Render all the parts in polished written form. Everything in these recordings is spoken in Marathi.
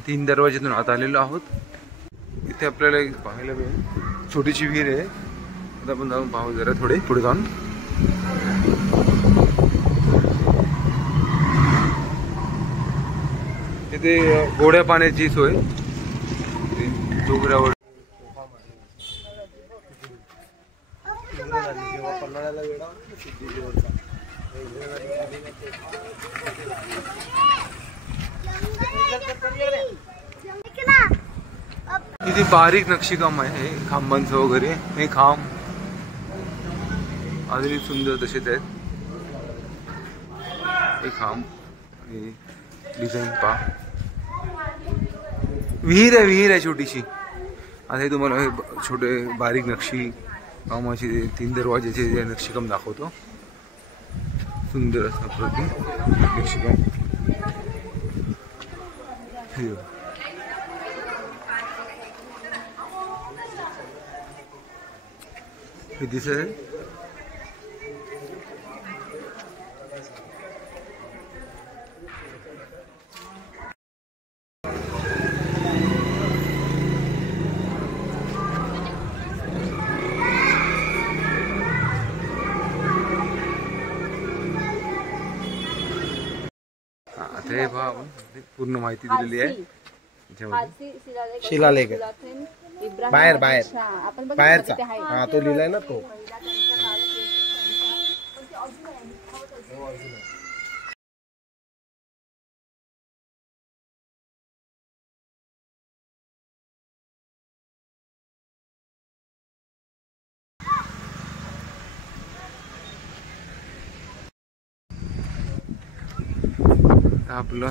3 दरवाज्यातून आत आलेलो आहोत। इथे आपल्याला एक पाहायला मिळेल छोटीशी विहीर आहे। आता आपण जाऊन पाहू जरा थोडे पुढे जाऊन। इथे गोड्या पाण्याची सोय डोंगरावर। इथे बारीक नक्षीकाम आहे खांबांचं वगैरे। हे खांब अजूनही सुंदर तसेच आहेत। हे खांब डिझाईन पहा। विहीर आहे छोटीशी। आता हे तुम्हाला हे छोटे बारीक नक्षी कामाचे 3 दरवाज्याचे नक्षीकाम दाखवतो। सुंदर असं प्रतिम नक्षीकाम। हे दिसत आहे। आता हे पहा पूर्ण माहिती दिलेली आहे। शिलालेख बाहेरचा हा तो लिहिलाय ना तो। आपला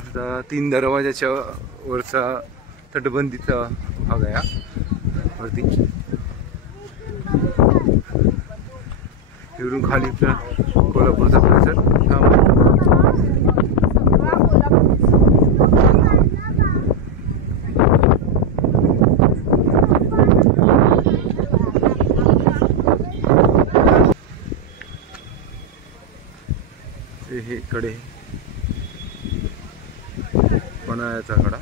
3 दरवाजाच्या वरचा तटबंदीचा भाग आहे वरती। इकडून खाली कोल्हापूरचा परिसर। हे कडे पन्हाळ्याचा कडा।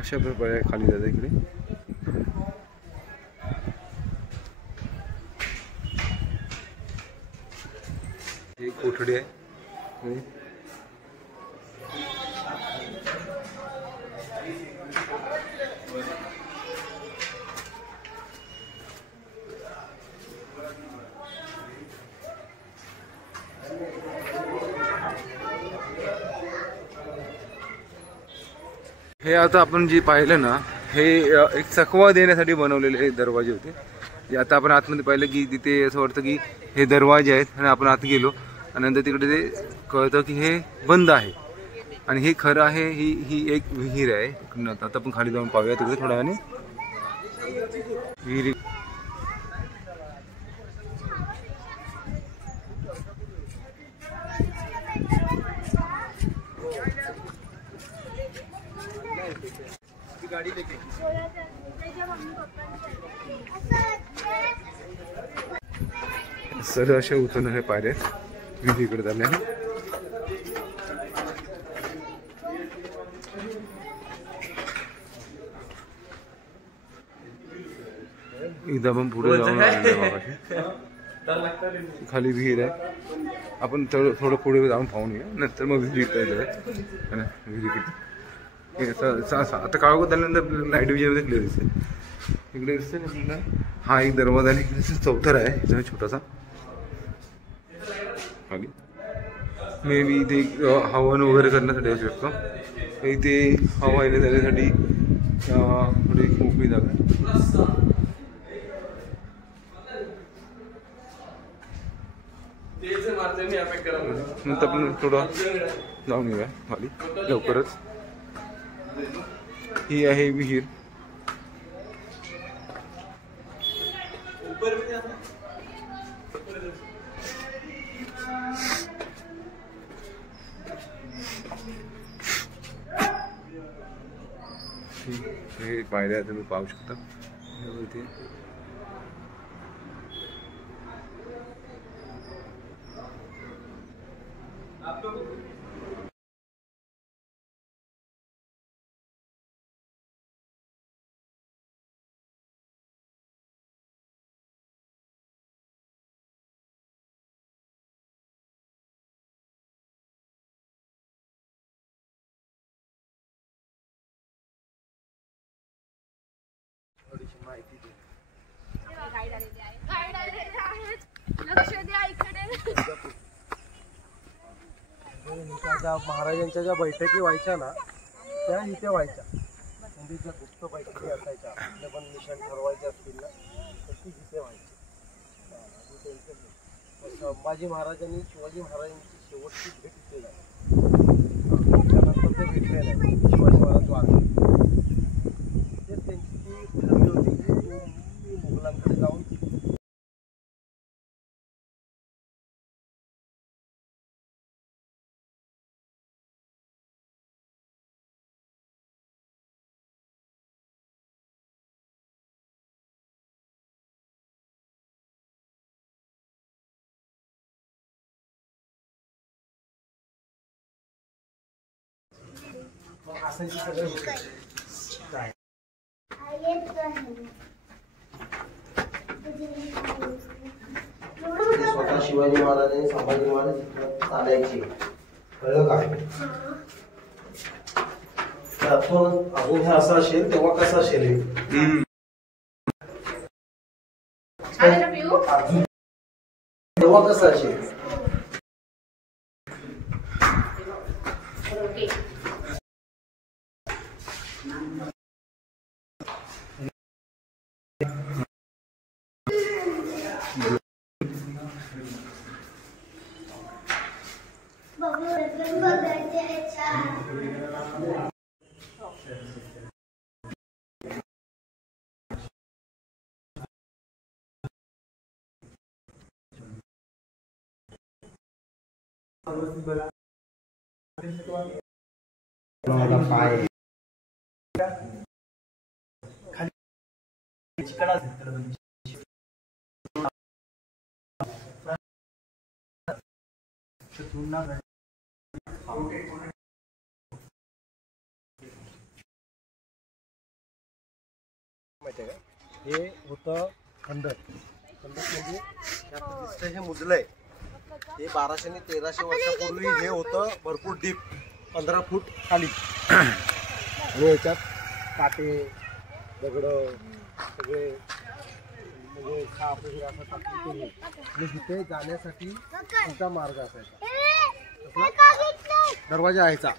अशा प्रकारे खाली जाते इकडे। एक कोठडी आहे। हे आता आपण जे पाहिलं ना हे एक चकवा देण्यासाठी बनवलेले दरवाजे होते। आता आपण आतमध्ये पाहिलं की तिथे असं वाटतं की हे दरवाजे आहेत आणि आपण आत गेलो आणि नंतर तिकडे ते कळतं की हे बंद आहे आणि हे खरं आहे। ही एक विहीर आहे। आता आपण खाली जाऊन पाहूया तिकडे थोड्या वेळाने विहीर। सर असे उतरणारे पायऱ्या विहिरीकडे झाल्याने। एकदा आपण पुढे जाऊन खाली विहीर आहे। आपण थोडं पुढे जाऊन पाहून येऊया नंतर मग विहिरीकडे जाऊया। विहिरीकडे आता काळोख झाल्यानंतर लाईट विजयमध्ये क्लिअर दिसते। इकडे दिसते ना आपल्याला हा एक दरवाजा आहे। इकडे चौथर आहे छोटासा खाली। मे बी इथे हवन वगैरे करण्यासाठी असू शकतो। इथे हवा येण्यासाठी थोडी एक मोकळी जागा आहे. नंतर आपण थोडं जाऊन येऊया खाली लवकरच. ही आहे विहीर. हे पायऱ्या तुम्ही पाहू शकता इथे. महाराजांच्या ज्या बैठकी व्हायच्या ना त्या इथे व्हायच्या. म्हणजे ज्या गुप्त बैठकी असायच्या आपले पण मिशन ठरवायचे असतील ना तर ती इथे व्हायची. संभाजी महाराजांनी शिवाजी महाराजांची शेवटची भेट इथे झाली. त्यानंतर ते भेटले नाही. शिवाजी महाराज वारले. तेच त्यांची ती ठरली होती की मुघलांकडे जाऊन असायची सगळं स्वतः शिवाजी महाराज आणि संभाजी महाराज चालायचे. कळलं का? अजून हे असं असेल तेव्हा कसं असेल तेव्हा कसं असेल. पाय हे होतं खंडक. खंडक म्हणजे हे मुजलंय हे 1200 आणि 1300 वर्षापूर्वी हे होतं भरपूर डीप 15 फूट खाली. आणि याच्यात काटे दगड सगळे म्हणजे साप वगैरे असं टाकले आणि तिथे जाण्यासाठी कोणता मार्ग असायचा. दरवाजा यायचा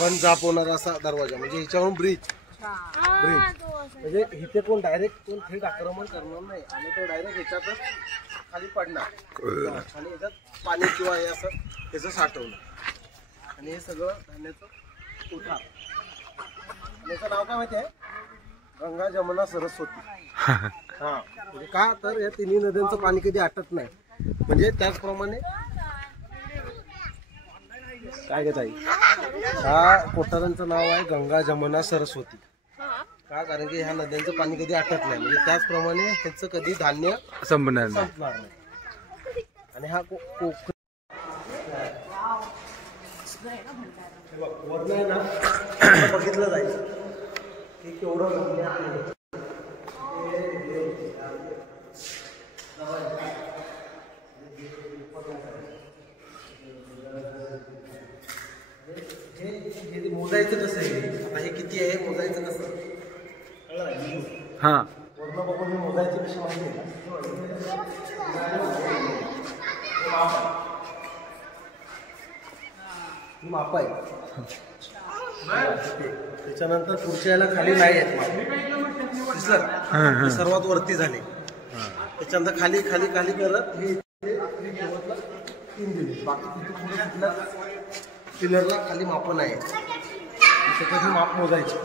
बंद जाप होणारा असा दरवाजा. म्हणजे ह्याच्यावरून ब्रिज म्हणजे इथे कोण डायरेक्ट कोण थेट आक्रमण करणार नाही आणि तो डायरेक्ट ह्याच्यातच खाली पडणार आणि याच्यात पाणी किंवा हे असं त्याचं साठवलं. आणि हे सगळं धान्याचं कोठार. याचं नाव काय माहिती आहे? गंगा जमुना सरस्वती. हा म्हणजे का तर या तिन्ही नद्यांचं पाणी कधी आटत नाही. म्हणजे त्याचप्रमाणे काय घेत आहे ह्या कोठारांचं नाव आहे गंगा जमुना सरस्वती. का कारण की ह्या नद्यांचं पाणी कधी आटत नाही. म्हणजे त्याचप्रमाणे ह्याचं कधी धान्य संपणार नाही. आणि हा वर्ण आहे ना बघितलं जायचं की केवढं धान्य आहे. हे मोजायचं कसं आहे आता हे किती आहे मोजायचं कसं हा वर्ण बघून हे मोजायचं कशी माहिती आहे का? माप आहे त्याच्यानंतर पुढच्या याला खाली नाही येत माप. दिसलं का? हे सर्वात वरती झाले. त्याच्यानंतर खाली खाली खाली करत हे शेवटला 3 दिले. बाकी तिथे पुढे कुठल्या पिलरला खाली माप नाही. त्याच्यात माप मोजायचे.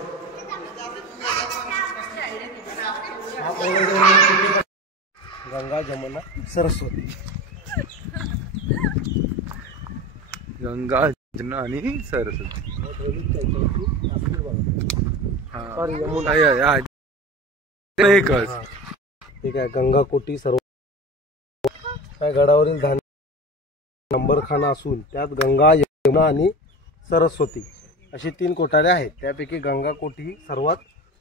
माप मोजायचं. गंगा जमुना सरस्वती. गंगा जमुना आणि सरस्वती. एकच ठीक आहे. गंगा कोटी सर्व काय गडावरील धान्य नंबरखाना असून त्यात गंगा यमुना आणि सरस्वती अशी 3 कोठारे आहेत. त्यापैकी गंगा कोठी ही सर्वात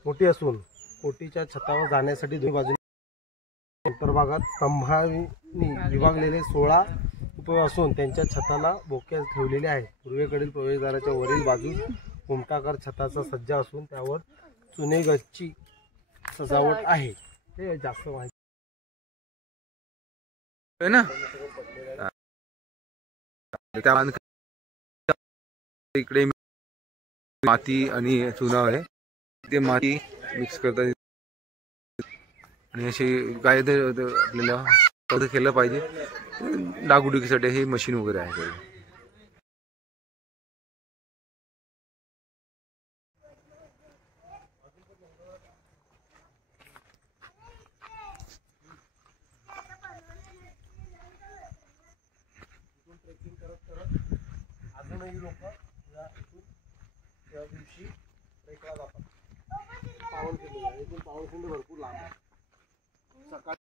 मोठी असून कोटीच्या छतावर जाण्यासाठी दोन्ही बाजूने उत्तर भागात स्तंभांनी विभागलेले 16 उपयोग असून त्यांच्या छताला बोक्या ठेवलेले आहेत. पूर्वेकडील प्रवेशद्वाराच्या वरील बाजूस घुमटाकार छताचा सज्जा असून त्यावर चुनेगची सजावट आहे. हे जास्त माहिती आहे ना. इकडे माती आणि चुना आहे. ते माती मिक्स करतात आणि असे काय ते आपल्याला कसं केलं पाहिजे डागडुकीसाठी हे मशीन वगैरे आहे. अजूनही लोक त्या दिवशी ट्रेकला जातात. पावनखिंड भरपूर लांब आहे. सकाळी